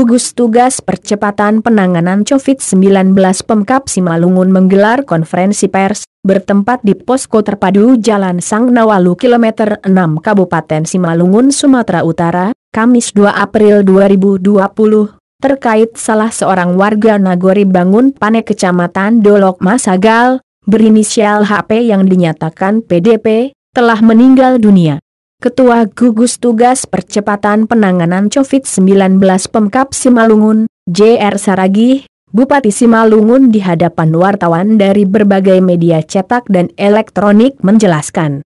Gugus Tugas Percepatan Penanganan COVID-19 Pemkab Simalungun menggelar konferensi pers, bertempat di Posko Terpadu Jalan Sangnawalu Kilometer 6 Kabupaten Simalungun, Sumatera Utara, Kamis 2 April 2020, terkait salah seorang warga Nagori Bangun Pane Kecamatan Dolok Masagal, berinisial HP yang dinyatakan PDP, telah meninggal dunia. Ketua Gugus Tugas Percepatan Penanganan COVID-19 Pemkab Simalungun, Jr. Saragih, Bupati Simalungun di hadapan wartawan dari berbagai media cetak dan elektronik menjelaskan.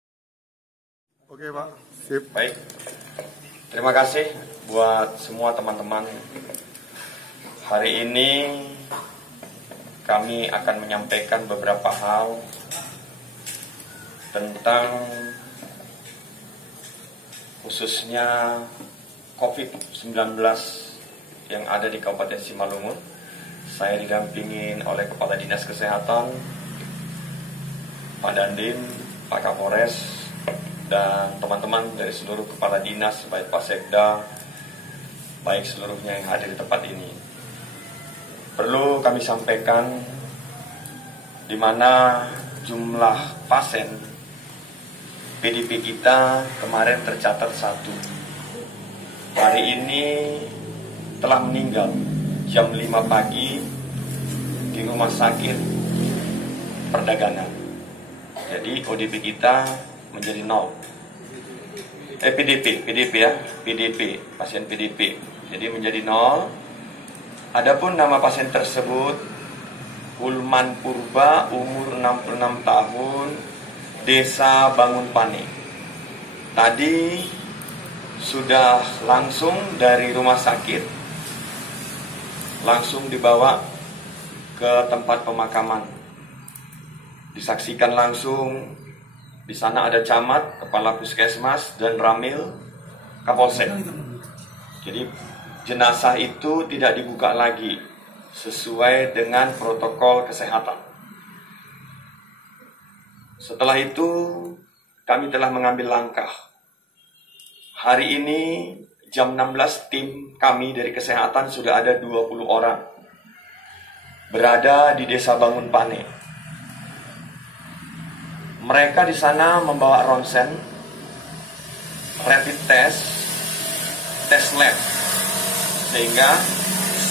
Oke Pak, sip. Baik, terima kasih buat semua teman-teman. Hari ini kami akan menyampaikan beberapa hal tentang khususnya COVID-19 yang ada di Kabupaten Simalungun. Saya didampingin oleh Kepala Dinas Kesehatan, Pak Dandim, Pak Kapolres, dan teman-teman dari seluruh Kepala Dinas, baik Pak Sekda, baik seluruhnya yang hadir di tempat ini. Perlu kami sampaikan di mana jumlah pasien PDP kita kemarin tercatat 1. Hari ini telah meninggal jam 5 pagi di Rumah Sakit Perdagangan. Jadi ODP kita menjadi 0. PDP ya, PDP, pasien PDP. Jadi menjadi 0. Adapun nama pasien tersebut Ulman Purba, umur 66 tahun, Desa Bangun Pane. Tadi sudah langsung dari rumah sakit langsung dibawa ke tempat pemakaman. Disaksikan langsung di sana ada camat, kepala puskesmas dan ramil Kapolsek. Jadi jenazah itu tidak dibuka lagi sesuai dengan protokol kesehatan. Setelah itu, kami telah mengambil langkah. Hari ini, jam 16, tim kami dari kesehatan sudah ada 20 orang. Berada di Desa Bangun Pane. Mereka di sana membawa ronsen, rapid test, tes lab. Sehingga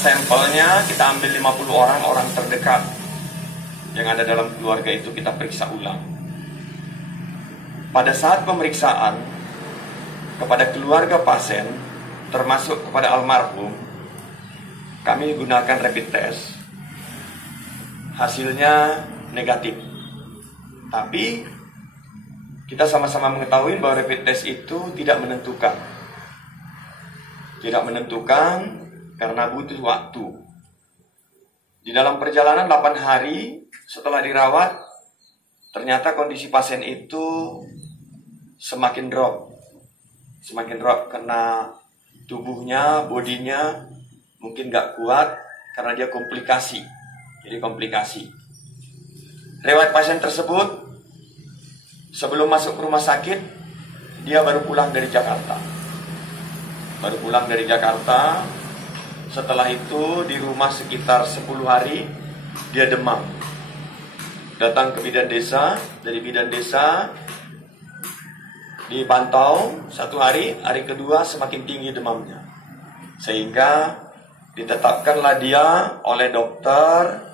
sampelnya kita ambil 50 orang terdekat. Yang ada dalam keluarga itu kita periksa ulang. Pada saat pemeriksaan kepada keluarga pasien, termasuk kepada almarhum, kami gunakan rapid test. Hasilnya negatif. Tapi kita sama-sama mengetahui bahwa rapid test itu tidak menentukan. Tidak menentukan karena butuh waktu. Di dalam perjalanan 8 hari setelah dirawat, ternyata kondisi pasien itu semakin drop karena tubuhnya, bodinya mungkin gak kuat karena dia komplikasi. Jadi komplikasi. Riwayat pasien tersebut sebelum masuk ke rumah sakit, dia baru pulang dari Jakarta. Setelah itu di rumah sekitar 10 hari dia demam. Datang ke bidan desa, dari bidan desa dipantau 1 hari, hari kedua semakin tinggi demamnya. Sehingga ditetapkanlah dia oleh dokter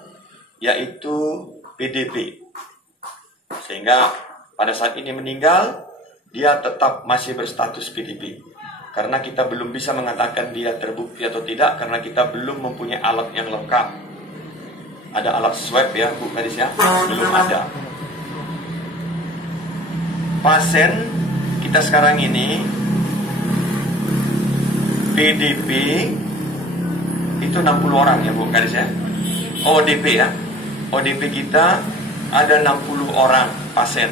yaitu PDP. Sehingga pada saat ini meninggal, dia tetap masih berstatus PDP. Karena kita belum bisa mengatakan dia terbukti atau tidak, karena kita belum mempunyai alat yang lengkap. Ada alat swab ya, Bu Kadis ya? Belum ada. Pasien kita sekarang ini PDP itu 60 orang ya Bu Kadis ya. ODP ya. ODP kita ada 60 orang pasien.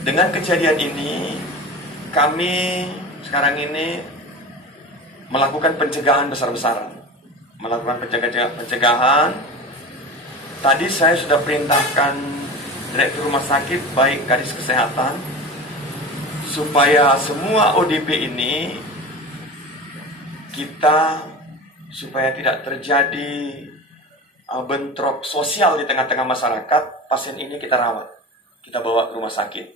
Dengan kejadian ini kami sekarang ini melakukan pencegahan besar-besaran. Pencegahan. Tadi saya sudah perintahkan Direktur Rumah Sakit baik Kadis Kesehatan supaya semua ODP ini kita supaya tidak terjadi bentrok sosial di tengah-tengah masyarakat, pasien ini kita rawat, kita bawa ke rumah sakit.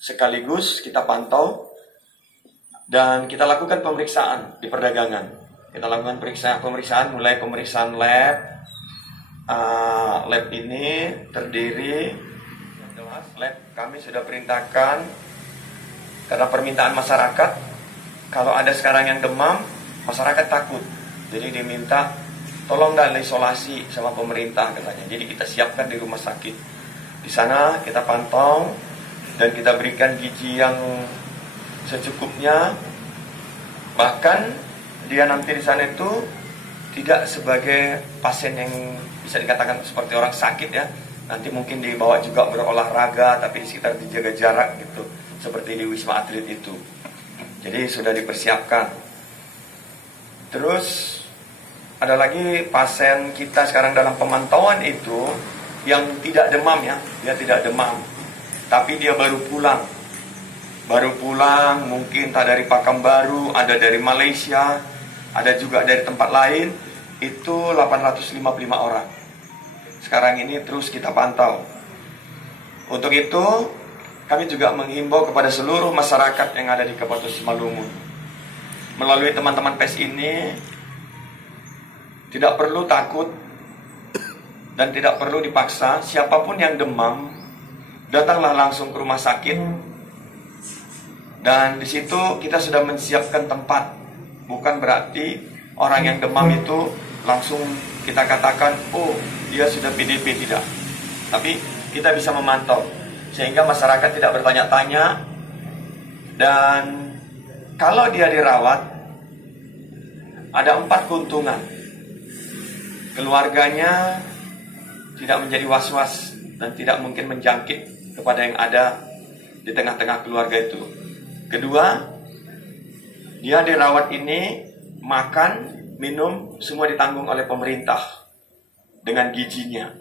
Sekaligus kita pantau dan kita lakukan pemeriksaan di perdagangan. Kita lakukan pemeriksaan mulai pemeriksaan lab. Lab ini terdiri lab kami sudah perintahkan karena permintaan masyarakat. Kalau ada sekarang yang demam, masyarakat takut. Jadi diminta tolong dan isolasi sama pemerintah katanya. Jadi kita siapkan di rumah sakit. Di sana kita pantau dan kita berikan gizi yang secukupnya. Bahkan dia nanti di sana itu tidak sebagai pasien yang bisa dikatakan seperti orang sakit ya. Nanti mungkin dibawa juga berolahraga, tapi di sekitar dijaga jarak gitu, seperti di Wisma Atlet itu. Jadi sudah dipersiapkan. Terus ada lagi pasien kita sekarang dalam pemantauan itu yang tidak demam ya, dia tidak demam, tapi dia baru pulang. Baru pulang, mungkin tak dari Pekanbaru, ada dari Malaysia, ada juga dari tempat lain, itu 855 orang. Sekarang ini terus kita pantau. Untuk itu, kami juga menghimbau kepada seluruh masyarakat yang ada di Kabupaten Simalungun. Melalui teman-teman PES ini, tidak perlu takut dan tidak perlu dipaksa. Siapapun yang demam, datanglah langsung ke rumah sakit. Dan di situ kita sudah menyiapkan tempat. Bukan berarti orang yang demam itu langsung kita katakan, oh dia sudah PDP, tidak. Tapi kita bisa memantau sehingga masyarakat tidak bertanya-tanya. Dan kalau dia dirawat, ada 4 keuntungan. Keluarganya tidak menjadi was-was dan tidak mungkin menjangkit kepada yang ada di tengah-tengah keluarga itu. Kedua, dia dirawat ini, makan, minum, semua ditanggung oleh pemerintah dengan gizinya.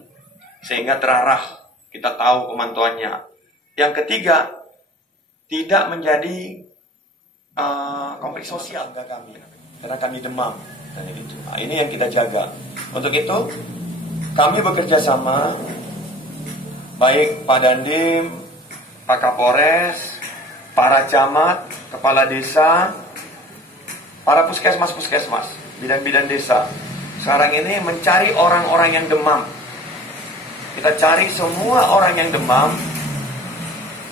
Sehingga terarah, kita tahu pemantauannya. Yang ketiga, tidak menjadi konflik sosial kami, karena kami demam. Dan itu. Nah, ini yang kita jaga. Untuk itu, kami bekerja sama, baik Pak Dandim, Pak Kapolres, para camat, kepala desa, para puskesmas, bidan-bidan desa. Sekarang ini mencari orang-orang yang demam. Kita cari semua orang yang demam,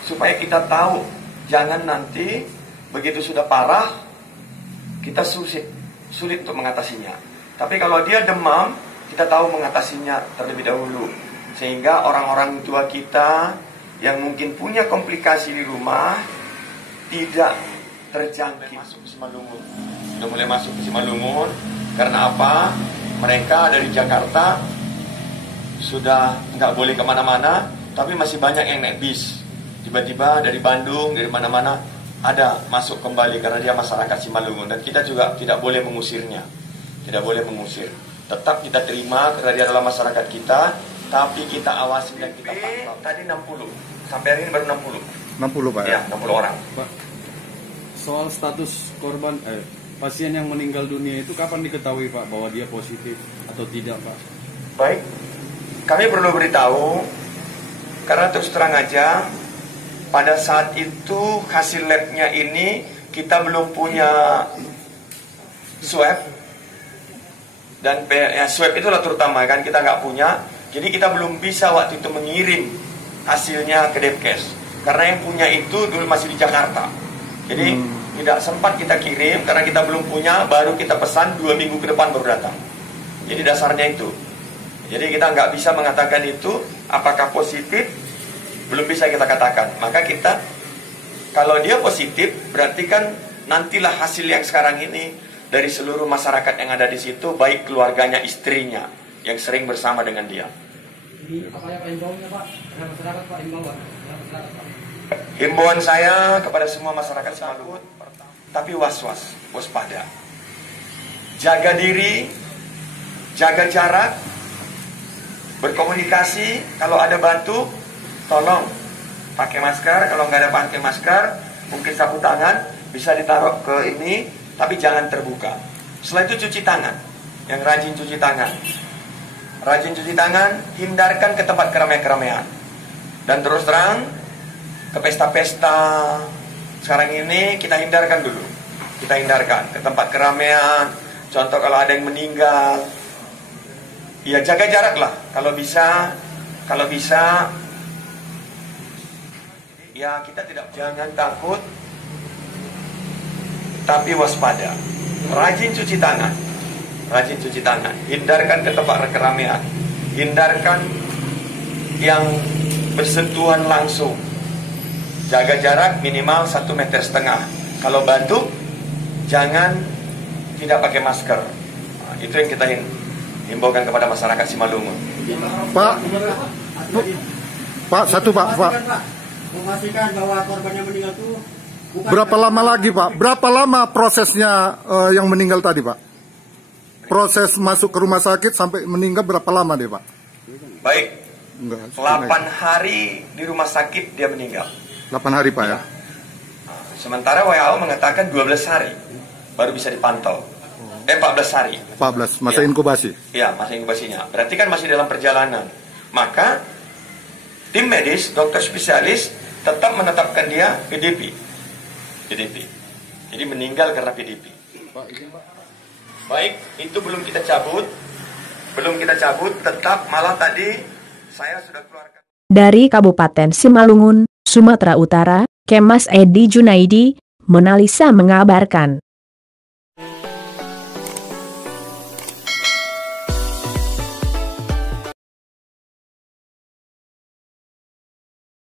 supaya kita tahu, jangan nanti begitu sudah parah, kita sulit untuk mengatasinya. Tapi kalau dia demam, kita tahu mengatasinya terlebih dahulu. Sehingga orang-orang tua kita yang mungkin punya komplikasi di rumah tidak terjangkit. Sudah mulai masuk ke Simalungun. Karena apa? Mereka dari Jakarta sudah nggak boleh kemana-mana, tapi masih banyak yang naik bis. Tiba-tiba dari Bandung, dari mana-mana ada masuk kembali karena dia masyarakat Simalungun. Dan kita juga tidak boleh mengusirnya. Tidak boleh mengusir. Tetap kita terima karena dia adalah masyarakat kita, tapi kita awasi dan kita pantau. Tadi 60, sampai hari ini baru 60. 60 Pak ya? 60 orang. Pak, soal status korban pasien yang meninggal dunia itu kapan diketahui Pak bahwa dia positif atau tidak Pak? Baik, kami perlu beritahu karena terus terang aja pada saat itu hasil labnya ini kita belum punya swab. Dan swab itulah terutama kan kita nggak punya. Jadi kita belum bisa waktu itu mengirim hasilnya ke Depkes. Karena yang punya itu dulu masih di Jakarta. Jadi tidak sempat kita kirim karena kita belum punya, baru kita pesan 2 minggu ke depan baru datang. Jadi dasarnya itu. Jadi kita nggak bisa mengatakan itu apakah positif, belum bisa kita katakan. Maka kita, kalau dia positif, berarti kan nantilah hasil yang sekarang ini dari seluruh masyarakat yang ada di situ, baik keluarganya, istrinya, yang sering bersama dengan dia. Himbauan saya kepada semua masyarakat Simalungun, tapi was-was, waspada. Jaga diri, jaga jarak, berkomunikasi. Kalau ada batuk, tolong pakai masker. Kalau nggak ada pakai masker, mungkin sapu tangan bisa ditaruh ke ini, tapi jangan terbuka. Setelah itu cuci tangan. Yang rajin cuci tangan. Rajin cuci tangan, hindarkan ke tempat keramaian-keramaian. Dan terus terang, ke pesta-pesta sekarang ini kita hindarkan dulu. Kita hindarkan ke tempat keramaian. Contoh kalau ada yang meninggal, ya jaga jarak lah. Kalau bisa, ya kita tidak, jangan takut, tapi waspada. Rajin cuci tangan. Rajin cuci tangan, hindarkan ke tempat keramaian, hindarkan yang bersentuhan langsung, jaga jarak minimal 1,5 meter. Kalau batuk, jangan tidak pakai masker. Nah, itu yang kita himbaukan kepada masyarakat Simalungun. Pak, memastikan bahwa korban yang meninggal itu berapa lama lagi Pak? Berapa lama prosesnya yang meninggal tadi Pak? Proses masuk ke rumah sakit sampai meninggal berapa lama deh Pak? Baik, 8 hari di rumah sakit dia meninggal. 8 hari Pak ya? Sementara WHO mengatakan 12 hari baru bisa dipantau. 14 hari. 14, masa inkubasi? Iya, masa inkubasinya. Berarti kan masih dalam perjalanan. Maka tim medis, dokter spesialis tetap menetapkan dia PDP. Jadi meninggal karena PDP. Baik, itu belum kita cabut, tetap malah tadi saya sudah keluarkan. Dari Kabupaten Simalungun, Sumatera Utara, Kemas Edi Junaidi, Mona Lisa mengabarkan.